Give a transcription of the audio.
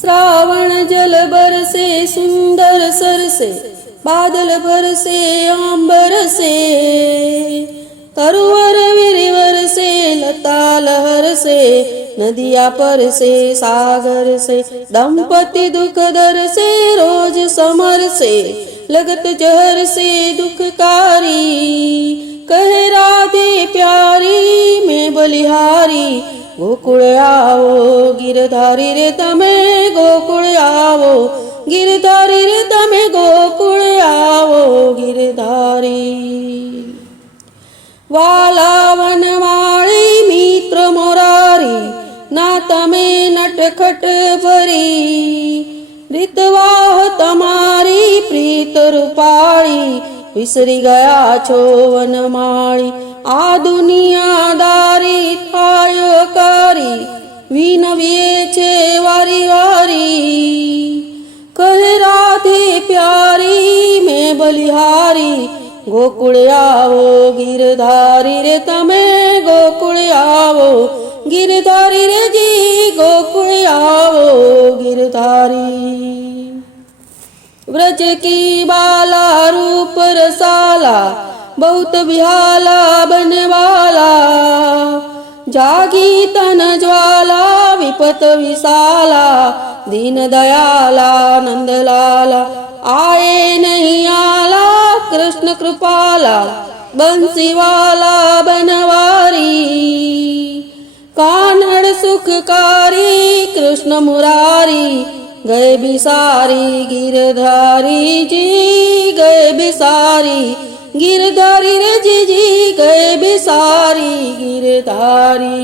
श्रावण जल बरसे सुंदर सरसे, बादल बरसे आंबर से, तरुवर विरिवर से लता लहर से, नदिया पर से सागर से, दंपति दुख दर से रोज समर से, लगत जहर से दुखकारी, कहे राधे प्यारी मैं बलिहारी, गोकुळ आवो गिरधारी रे तमे गोकुळ आवो, गिरधारी रे तमे गोकुळ आवो गिरधारी। वाला वनमाळी मित्र मोरारी, ना तमे नटखट भरी, રીતવાહ તમારી પ્રીત રૂપાળી, વિસરી ગયા છો વનમાળી, આ દુનિયાદારી થાય કરી, વિનવીએ છે વારી વારી, કહે રાધે પ્યારી મેં બલિહારી, ગોકુળ આવો ગિરધારી રે તમે ગોકુળ આવો, गिरधारी रे जी गोकुल आवो गिरधारी। व्रज की बाला रूप रसाला, बहुत बिहाला बनवाला, जागी तन ज्वाला विपत विसाला, दीन दयाला नंदलाला, आए नहीं आला कृष्ण कृपाला, बंसीवाला बनवारी, कानड़ सुखकारी कृष्ण मुरारी, गए बिसारी गिरधारी जी गए बिसारी, गिरधारी रे जी गए बिसारी गिरधारी।